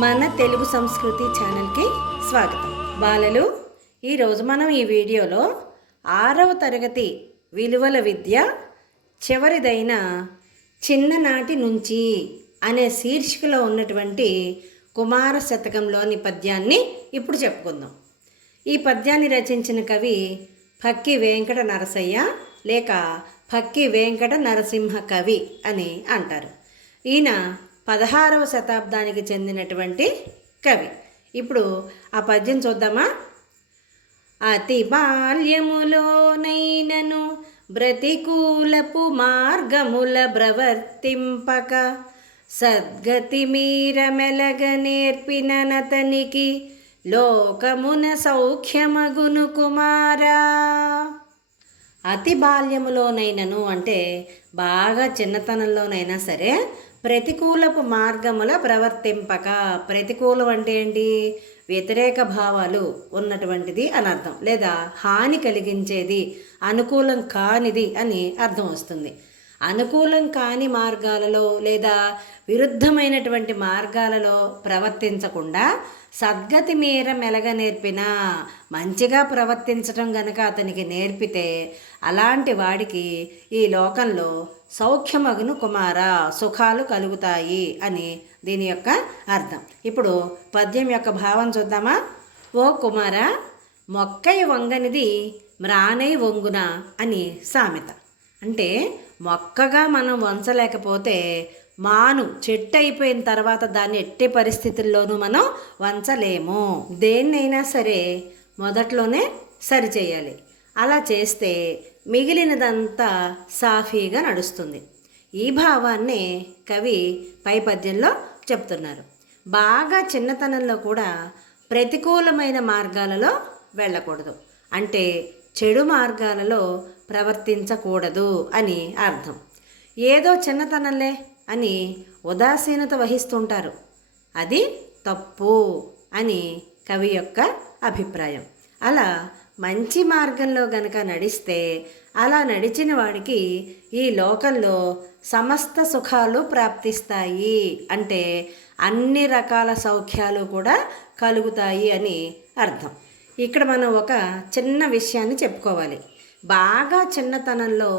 మన తెలుగు సంస్కృతి ఛానల్కి స్వాగతం. బాలలు, ఈరోజు మనం ఈ వీడియోలో 6వ తరగతి విలువల విద్య చివరిదైన చిన్ననాటి నుంచి అనే శీర్షికలో ఉన్నటువంటి కుమార శతకంలోని పద్యాన్ని ఇప్పుడు చెప్పుకుందాం. ఈ పద్యాన్ని రచించిన కవి ఫక్కి వెంకట నరసయ్య లేక ఫక్కి వెంకట నరసింహ కవి అని అంటారు. ఈయన 16వ శతాబ్దానికి చెందినటువంటి కవి. ఇప్పుడు ఆ పద్యం చూద్దామా. అతి బాల్యములోనైనను బ్రతికూలపు మార్గముల ప్రవర్తింపక సద్గతి మీర మెలగ నేర్పిననతనికి లోకమున సౌఖ్యమగును కుమారా. అతి బాల్యములోనైనను అంటే బాగా చిన్నతనంలోనైనా సరే ప్రతికూలపు మార్గముల ప్రవర్తింపక. ప్రతికూలం అంటే ఏంటి? వ్యతిరేక భావాలు ఉన్నటువంటిది అని అర్థం, లేదా హాని కలిగించేది, అనుకూలం కానిది అని అర్థం వస్తుంది. అనుకూలం కాని మార్గాలలో లేదా విరుద్ధమైనటువంటి మార్గాలలో ప్రవర్తించకుండా సద్గతి మీర మెలగ నేర్పిన, మంచిగా ప్రవర్తించడం గనక అతనికి నేర్పితే అలాంటి వాడికి ఈ లోకంలో సౌఖ్యమగును కుమార, సుఖాలు కలుగుతాయి అని దీని యొక్క అర్థం. ఇప్పుడు పద్యం యొక్క భావం చూద్దామా. ఓ కుమార, మొక్కై వంగనిది మ్రానై వంగున అని సామెత. అంటే మొక్కగా మనం వంచలేకపోతే మాను చెట్టు అయిపోయిన తర్వాత దాన్ని ఎట్టి పరిస్థితుల్లోనూ మనం వంచలేము. దేన్నైనా సరే మొదట్లోనే సరిచేయాలి. అలా చేస్తే మిగిలినదంతా సాఫీగా నడుస్తుంది. ఈ భావాన్ని కవి పై పద్యంలో చెప్తున్నారు. బాగా చిన్నతనంలో కూడా ప్రతికూలమైన మార్గాలలో వెళ్ళకూడదు, అంటే చెడు మార్గాలలో ప్రవర్తించకూడదు అని అర్థం. ఏదో చిన్నతనంలే అని ఉదాసీనత వహిస్తుంటారు, అది తప్పు అని కవి యొక్క అభిప్రాయం. అలా మంచి మార్గంలో గనక నడిస్తే అలా నడిచిన వాడికి ఈ లోకంలో సమస్త సుఖాలు ప్రాప్తిస్తాయి, అంటే అన్ని రకాల సౌఖ్యాలు కూడా కలుగుతాయి అని అర్థం. ఇక్కడ మనం ఒక చిన్న విషయాన్ని చెప్పుకోవాలి. బాగా చిన్నతనంలో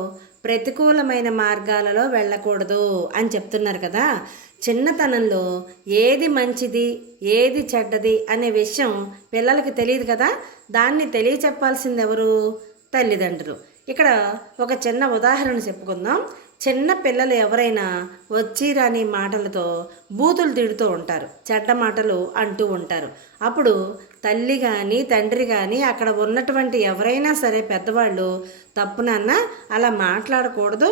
ప్రతికూలమైన మార్గాలలో వెళ్ళకూడదు అని చెప్తున్నారు కదా. చిన్నతనంలో ఏది మంచిది ఏది చెడ్డది అనే విషయం పిల్లలకి తెలియదు కదా. దాన్ని తెలియచెప్పాల్సింది ఎవరు? తల్లిదండ్రులు. ఇక్కడ ఒక చిన్న ఉదాహరణ చెప్పుకుందాం. చిన్న పిల్లలు ఎవరైనా వచ్చి రాని మాటలతో బూతులు తిడుతూ ఉంటారు, చెడ్డ మాటలు అంటూ ఉంటారు. అప్పుడు తల్లి కానీ తండ్రి కానీ అక్కడ ఉన్నటువంటి ఎవరైనా సరే పెద్దవాళ్ళు తప్పునన్న అలా మాట్లాడకూడదు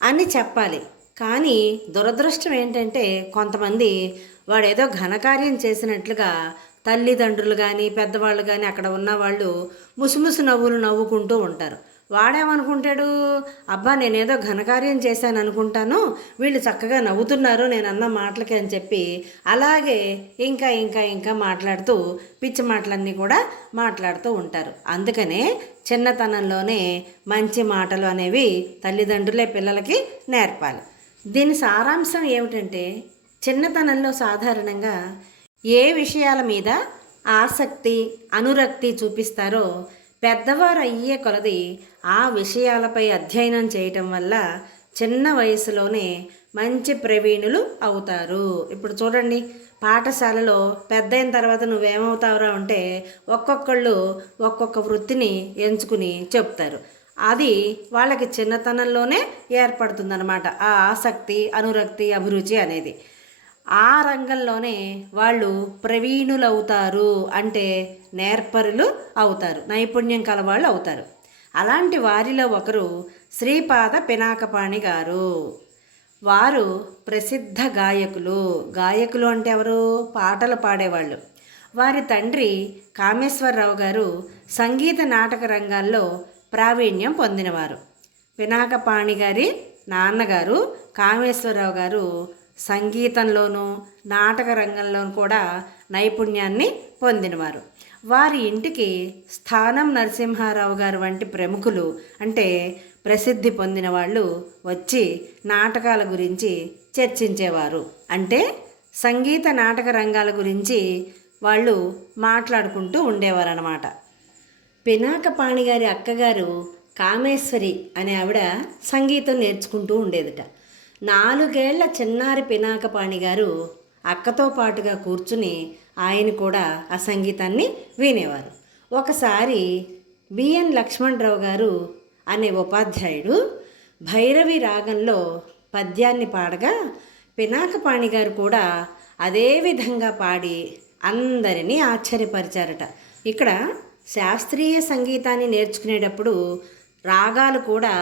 అని చెప్పాలి. కానీ దురదృష్టం ఏంటంటే కొంతమంది వాడేదో ఘనకార్యం చేసినట్లుగా తల్లిదండ్రులు కానీ పెద్దవాళ్ళు కానీ అక్కడ ఉన్నవాళ్ళు ముసుముసు నవ్వులు నవ్వుకుంటూ ఉంటారు. వాడేమనుకుంటాడు, అబ్బా నేనేదో ఘనకార్యం చేశాను అనుకుంటాను, వీళ్ళు చక్కగా నవ్వుతున్నారు నేను అన్న మాటలకి అని చెప్పి అలాగే ఇంకా ఇంకా ఇంకా మాట్లాడుతూ పిచ్చి మాటలన్నీ కూడా మాట్లాడుతూ ఉంటారు. అందుకనే చిన్నతనంలోనే మంచి మాటలు అనేవి తల్లిదండ్రులే పిల్లలకి నేర్పాలి. దీని సారాంశం ఏమిటంటే, చిన్నతనంలో సాధారణంగా ఏ విషయాల మీద ఆసక్తి అనురక్తి చూపిస్తారో పెద్దవారు అయ్యే కొలది ఆ విషయాలపై అధ్యయనం చేయటం వల్ల చిన్న వయసులోనే మంచి ప్రవీణులు అవుతారు. ఇప్పుడు చూడండి, పాఠశాలలో పెద్ద అయిన తర్వాత నువ్వేమవుతావురా అంటే ఒక్కొక్కళ్ళు ఒక్కొక్క వృత్తిని ఎంచుకుని చెప్తారు. అది వాళ్ళకి చిన్నతనంలోనే ఏర్పడుతుందన్నమాట, ఆ ఆసక్తి అనురక్తి అభిరుచి అనేది. ఆ రంగంలోనే వాళ్ళు ప్రవీణులవుతారు, అంటే నేర్పరులు అవుతారు, నైపుణ్యం కలవాళ్ళు అవుతారు. అలాంటి వారిలో ఒకరు శ్రీపాద పినాకపాణి గారు. వారు ప్రసిద్ధ గాయకులు. గాయకులు అంటే ఎవరు? పాటలు పాడేవాళ్ళు. వారి తండ్రి కామేశ్వరరావు గారు సంగీత నాటక రంగాల్లో ప్రావీణ్యం పొందినవారు. పినాకపాణి గారి నాన్నగారు కామేశ్వరరావు గారు సంగీతంలోనూ నాటక రంగంలోనూ కూడా నైపుణ్యాన్ని పొందినవారు. వారి ఇంటికి స్థానం నరసింహారావు గారు వంటి ప్రముఖులు, అంటే ప్రసిద్ధి పొందిన వాళ్ళు వచ్చి నాటకాల గురించి చర్చించేవారు. అంటే సంగీత నాటక రంగాల గురించి వాళ్ళు మాట్లాడుకుంటూ ఉండేవారన్నమాట. పినాకపాణి గారి అక్కగారు కామేశ్వరి అనే ఆవిడ సంగీతం నేర్చుకుంటూ ఉండేదిట. 4 ఏళ్ల చిన్నారి పినాకపాణి గారు అక్కతో పాటుగా కూర్చుని ఆయన కూడా ఆ సంగీతాన్ని వినేవారు. ఒకసారి బిఎన్ లక్ష్మణరావు గారు అనే ఉపాధ్యాయుడు భైరవి రాగంలో పద్యాన్ని పాడగా పినాకపాణి గారు కూడా అదే విధంగా పాడి అందరినీ ఆశ్చర్యపరిచారట. ఇక్కడ శాస్త్రీయ సంగీతాన్ని నేర్చుకునేటప్పుడు రాగాలు కూడా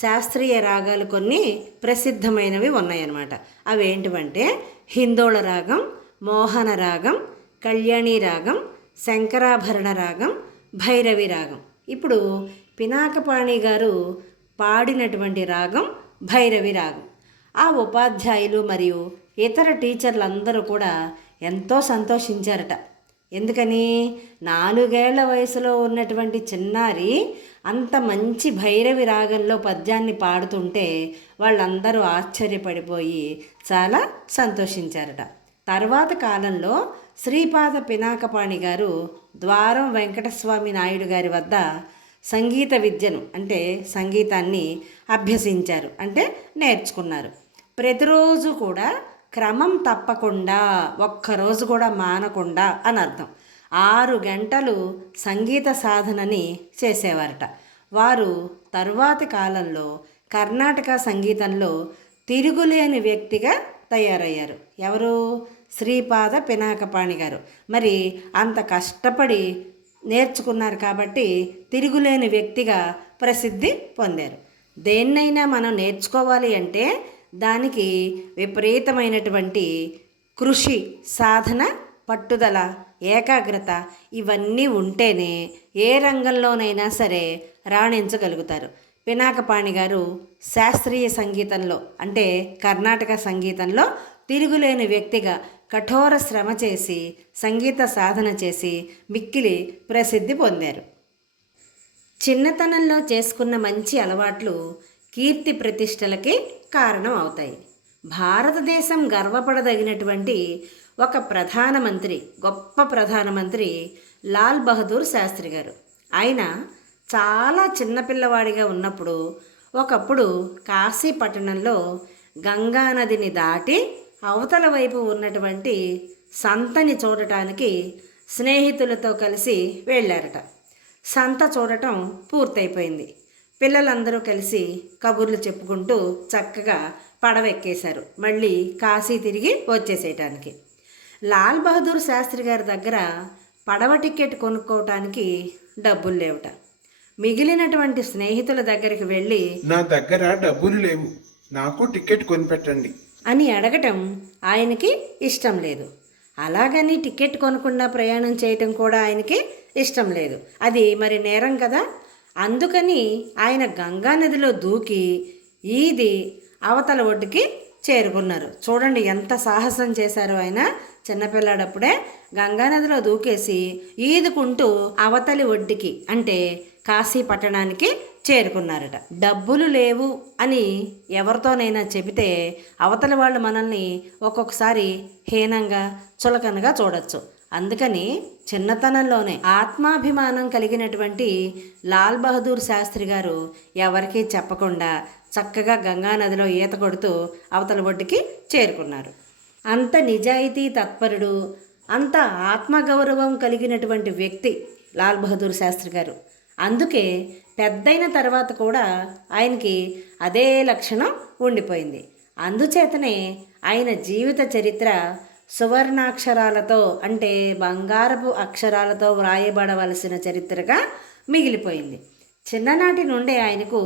శాస్త్రీయ రాగాలు కొన్ని ప్రసిద్ధమైనవి ఉన్నాయన్నమాట. అవేంటివంటే హిందోళ రాగం, మోహన రాగం, కళ్యాణి రాగం, శంకరాభరణ రాగం, భైరవి రాగం. ఇప్పుడు పినాకపాణి గారు పాడినటువంటి రాగం భైరవి రాగం. ఆ ఉపాధ్యాయులు మరియు ఇతర టీచర్లందరూ కూడా ఎంతో సంతోషించారట. ఎందుకని 4 ఏళ్ల వయసులో ఉన్నటువంటి చిన్నారి అంత మంచి భైరవి రాగంలో పద్యాన్ని పాడుతుంటే వాళ్ళందరూ ఆశ్చర్యపడిపోయి చాలా సంతోషించారట. తర్వాత కాలంలో శ్రీపాద పినాకపాణి గారు ద్వారం వెంకటస్వామి నాయుడు గారి వద్ద సంగీత విద్యను అంటే సంగీతాన్ని అభ్యసించారు, అంటే నేర్చుకున్నారు. ప్రతిరోజు కూడా క్రమం తప్పకుండా ఒక్కరోజు కూడా మానకుండా అని అర్థం 6 గంటలు సంగీత సాధనని చేసేవారట. వారు తరువాతి కాలంలో కర్ణాటక సంగీతంలో తిరుగులేని వ్యక్తిగా తయారయ్యారు. ఎవరు? శ్రీపాద పినాకపాణి గారు. మరి అంత కష్టపడి నేర్చుకున్నారు కాబట్టి తిరుగులేని వ్యక్తిగా ప్రసిద్ధి పొందారు. దేన్నైనా మనం నేర్చుకోవాలి అంటే దానికి విపరీతమైనటువంటి కృషి, సాధన, పట్టుదల, ఏకాగ్రత ఇవన్నీ ఉంటేనే ఏ రంగంలోనైనా సరే రాణించగలుగుతారు. పినాకపాణి గారు శాస్త్రీయ సంగీతంలో అంటే కర్ణాటక సంగీతంలో తిరుగులేని వ్యక్తిగా కఠోర శ్రమ చేసి సంగీత సాధన చేసి మిక్కిలి ప్రసిద్ధి పొందారు. చిన్నతనంలో చేసుకున్న మంచి అలవాట్లు కీర్తి ప్రతిష్టలకి కారణం అవుతాయి. భారతదేశం గర్వపడదగినటువంటి ఒక ప్రధానమంత్రి, గొప్ప ప్రధానమంత్రి లాల్ బహదూర్ శాస్త్రి గారు. ఆయన చాలా చిన్నపిల్లవాడిగా ఉన్నప్పుడు ఒకప్పుడు కాశీ పట్టణంలో గంగా నదిని దాటి అవతల వైపు ఉన్నటువంటి సంతని చూడటానికి స్నేహితులతో కలిసి వెళ్ళారట. సంత చూడటం పూర్తయిపోయింది. పిల్లలందరూ కలిసి కబుర్లు చెప్పుకుంటూ చక్కగా పడవెక్కేశారు మళ్ళీ కాశీ తిరిగి వచ్చేసేయటానికి. లాల్ బహదూర్ శాస్త్రి గారి దగ్గర పడవ టికెట్ కొనుక్కోవటానికి డబ్బులు లేవుట. మిగిలినటువంటి స్నేహితుల దగ్గరికి వెళ్ళి నా దగ్గర డబ్బులు లేవు, నాకు టికెట్ కొనిపెట్టండి అని అడగటం ఆయనకి ఇష్టం లేదు. అలాగని టికెట్ కొనకుండా ప్రయాణం చేయటం కూడా ఆయనకి ఇష్టం లేదు. అది మరి నేరం కదా. అందుకని ఆయన గంగా నదిలో దూకి ఈది అవతల ఒడ్డుకి చేరుకున్నారు. చూడండి ఎంత సాహసం చేశారో ఆయన. చిన్నపిల్లాడప్పుడే గంగానదిలో దూకేసి ఈదుకుంటూ అవతలి ఒడ్డుకి అంటే కాశీ పట్టణానికి చేరుకున్నారట. డబ్బులు లేవు అని ఎవరితోనైనా చెబితే అవతలి వాళ్ళు మనల్ని ఒక్కొక్కసారి హీనంగా చులకనగా చూడొచ్చు. అందుకని చిన్నతనంలోనే ఆత్మాభిమానం కలిగినటువంటి లాల్ బహదూర్ శాస్త్రి గారు ఎవరికీ చెప్పకుండా చక్కగా గంగానదిలో ఈత కొడుతూ అవతల ఒడ్డుకి చేరుకున్నారు. అంత నిజాయితీ తత్పరుడు, అంత ఆత్మగౌరవం కలిగినటువంటి వ్యక్తి లాల్ బహదూర్ శాస్త్రి గారు. అందుకే పెద్దయిన తర్వాత కూడా ఆయనకి అదే లక్షణం ఉండిపోయింది. అందుచేతనే ఆయన జీవిత చరిత్ర సువర్ణాక్షరాలతో అంటే బంగారపు అక్షరాలతో వ్రాయబడవలసిన చరిత్రగా మిగిలిపోయింది. చిన్ననాటి నుండే ఆయనకు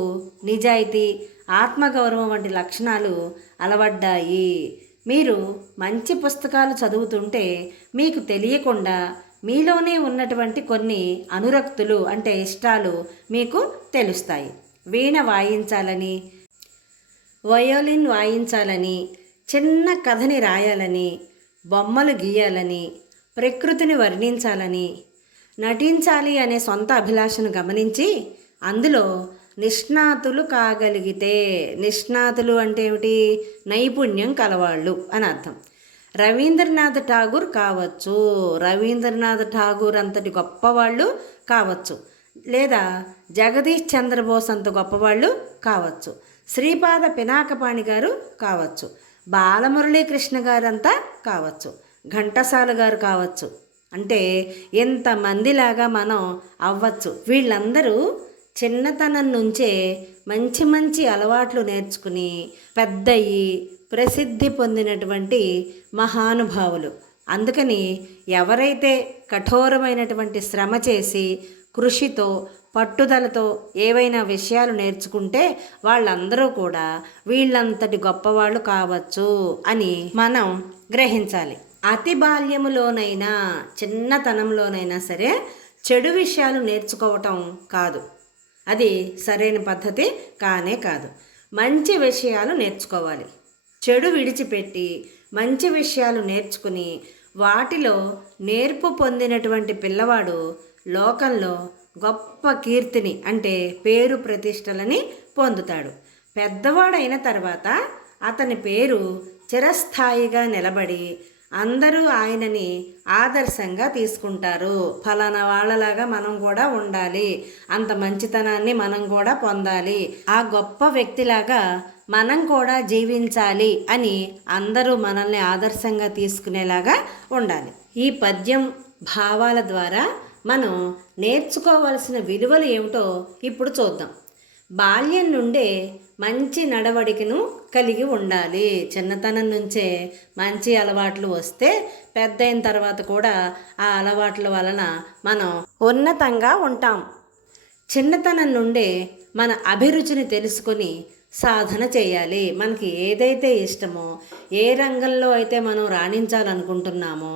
నిజాయితీ, ఆత్మగౌరవం వంటి లక్షణాలు అలవడ్డాయి. మీరు మంచి పుస్తకాలు చదువుతుంటే మీకు తెలియకుండా మీలోనే ఉన్నటువంటి కొన్ని అనురక్తులు అంటే ఇష్టాలు మీకు తెలుస్తాయి. వీణ వాయించాలని, వయోలిన్ వాయించాలని, చిన్న కథని రాయాలని, బొమ్మలు గీయాలని, ప్రకృతిని వర్ణించాలని, నటించాలి అనే సొంత అభిలాషను గమనించి అందులో నిష్ణాతులు కాగలిగితే, నిష్ణాతులు అంటే ఏమిటి? నైపుణ్యం కలవాళ్ళు అని అర్థం. రవీంద్రనాథ్ ఠాగూర్ కావచ్చు, రవీంద్రనాథ్ ఠాగూర్ అంతటి గొప్పవాళ్ళు కావచ్చు, లేదా జగదీష్ చంద్రబోస్ అంత గొప్పవాళ్ళు కావచ్చు, శ్రీపాద పినాకపాణి గారు కావచ్చు, బాలమురళీకృష్ణ గారంతా కావచ్చు, ఘంటసాల గారు కావచ్చు. అంటే ఎంతమందిలాగా మనం అవ్వచ్చు. వీళ్ళందరూ చిన్నతనం నుంచే మంచి మంచి అలవాట్లు నేర్చుకుని పెద్దయి ప్రసిద్ధి పొందినటువంటి మహానుభావులు. అందుకని ఎవరైతే కఠోరమైనటువంటి శ్రమ చేసి కృషితో పట్టుదలతో ఏవైనా విషయాలు నేర్చుకుంటే వాళ్ళందరూ కూడా వీళ్ళంతటి గొప్పవాళ్ళు కావచ్చు అని మనం గ్రహించాలి. అతి బాల్యములోనైనా చిన్నతనంలోనైనా సరే చెడు విషయాలు నేర్చుకోవటం కాదు, అది సరైన పద్ధతి కానే కాదు. మంచి విషయాలు నేర్చుకోవాలి. చెడు విడిచిపెట్టి మంచి విషయాలు నేర్చుకుని వాటిలో నేర్పు పొందినటువంటి పిల్లవాడు లోకంలో గొప్ప కీర్తిని అంటే పేరు ప్రతిష్టలని పొందుతాడు. పెద్దవాడైన తర్వాత అతని పేరు చిరస్థాయిగా నిలబడి అందరూ ఆయనని ఆదర్శంగా తీసుకుంటారు. ఫలానా వాళ్ళలాగా మనం కూడా ఉండాలి, అంత మంచితనాన్ని మనం కూడా పొందాలి, ఆ గొప్ప వ్యక్తిలాగా మనం కూడా జీవించాలి అని అందరూ మనల్ని ఆదర్శంగా తీసుకునేలాగా ఉండాలి. ఈ పద్యం భావాల ద్వారా మనం నేర్చుకోవాల్సిన విలువలు ఏమిటో ఇప్పుడు చూద్దాం. బాల్యం నుండే మంచి నడవడికను కలిగి ఉండాలి. చిన్నతనం నుంచే మంచి అలవాట్లు వస్తే పెద్ద అయిన తర్వాత కూడా ఆ అలవాట్ల వలన మనం ఉన్నతంగా ఉంటాం. చిన్నతనం నుండే మన అభిరుచిని తెలుసుకొని సాధన చేయాలి. మనకి ఏదైతే ఇష్టమో, ఏ రంగంలో అయితే మనం రాణించాలనుకుంటున్నామో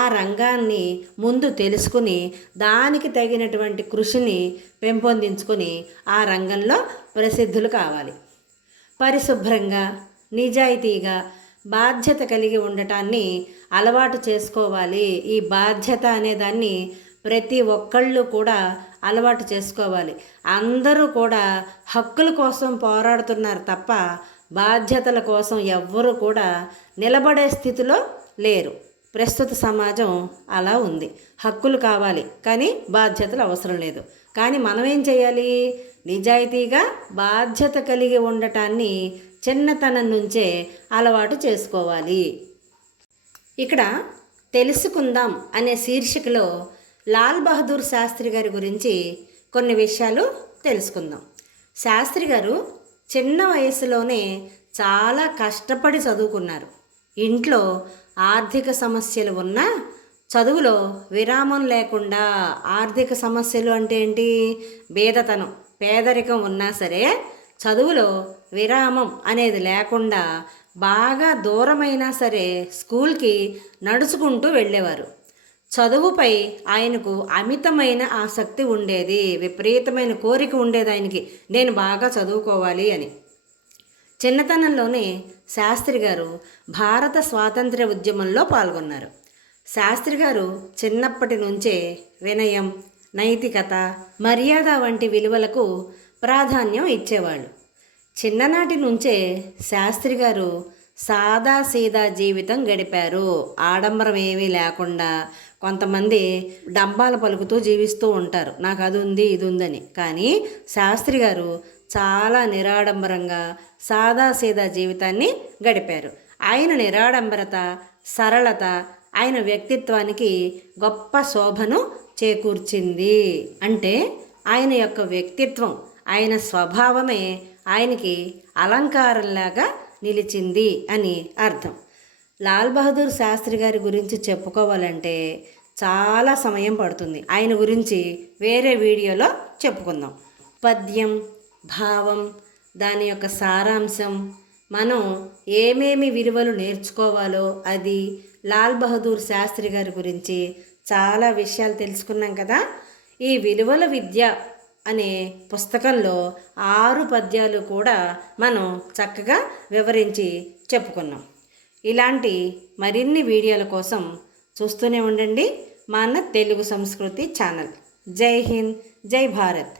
ఆ రంగాన్ని ముందు తెలుసుకుని దానికి తగినటువంటి కృషిని పెంపొందించుకొని ఆ రంగంలో ప్రసిద్ధులు కావాలి. పరిశుభ్రంగా నిజాయితీగా బాధ్యత కలిగి ఉండటాన్ని అలవాటు చేసుకోవాలి. ఈ బాధ్యత అనేదాన్ని ప్రతి ఒక్కళ్ళు కూడా అలవాటు చేసుకోవాలి. అందరూ కూడా హక్కుల కోసం పోరాడుతున్నారు తప్ప బాధ్యతల కోసం ఎవ్వరూ కూడా నిలబడే స్థితిలో లేరు. ప్రస్తుత సమాజం అలా ఉంది. హక్కులు కావాలి కానీ బాధ్యతలు అవసరం లేదు. కానీ మనం ఏం చేయాలి? నిజాయితీగా బాధ్యత కలిగి ఉండటాన్ని చిన్నతనం నుంచే అలవాటు చేసుకోవాలి. ఇక్కడ తెలుసుకుందాం అనే శీర్షికలో లాల్ బహదూర్ శాస్త్రి గారి గురించి కొన్ని విషయాలు తెలుసుకుందాం. శాస్త్రి గారు చిన్న వయసులోనే చాలా కష్టపడి చదువుకున్నారు. ఇంట్లో ఆర్థిక సమస్యలు ఉన్నా చదువులో విరామం లేకుండా, ఆర్థిక సమస్యలు అంటే ఏంటి? బేదతనం, పేదరికం ఉన్నా సరే చదువులో విరామం అనేది లేకుండా బాగా దూరమైనా సరే స్కూల్కి నడుచుకుంటూ వెళ్ళేవారు. చదువుపై ఆయనకు అమితమైన ఆసక్తి ఉండేది, విపరీతమైన కోరిక ఉండేది ఆయనకి, నేను బాగా చదువుకోవాలి అని. చిన్నతనంలోనే శాస్త్రి గారు భారత స్వాతంత్ర్య ఉద్యమంలో పాల్గొన్నారు. శాస్త్రి గారు చిన్నప్పటి నుంచే వినయం, నైతికత, మర్యాద వంటి విలువలకు ప్రాధాన్యం ఇచ్చేవాళ్ళు. చిన్ననాటి నుంచే శాస్త్రి గారు సాదాసీదా జీవితం గడిపారు. ఆడంబరం ఏమీ లేకుండా. కొంతమంది డంబాలు పలుకుతూ జీవిస్తూ ఉంటారు, నాకు అది ఉంది ఇది ఉందని. కానీ శాస్త్రి గారు చాలా నిరాడంబరంగా సాదాసీదా జీవితాన్ని గడిపారు. ఆయన నిరాడంబరత, సరళత ఆయన వ్యక్తిత్వానికి గొప్ప శోభను చేకూర్చింది. అంటే ఆయన యొక్క వ్యక్తిత్వం, ఆయన స్వభావమే ఆయనకి అలంకారంలాగా నిలిచింది అని అర్థం. లాల్ బహదూర్ శాస్త్రి గారి గురించి చెప్పుకోవాలంటే చాలా సమయం పడుతుంది. ఆయన గురించి వేరే వీడియోలో చెప్పుకుందాం. పద్యం, భావం, దాని యొక్క సారాంశం, మనం ఏమేమి విలువలు నేర్చుకోవాలో అది, లాల్ బహదూర్ శాస్త్రి గారి గురించి చాలా విషయాలు తెలుసుకున్నాం కదా. ఈ విలువల విద్య అనే పుస్తకంలో 6 పద్యాలు కూడా మనం చక్కగా వివరించి చెప్పుకున్నాం. ఇలాంటి మరిన్ని వీడియోల కోసం చూస్తూనే ఉండండి మన తెలుగు సంస్కృతి ఛానల్. జై హింద్, జై భారత్.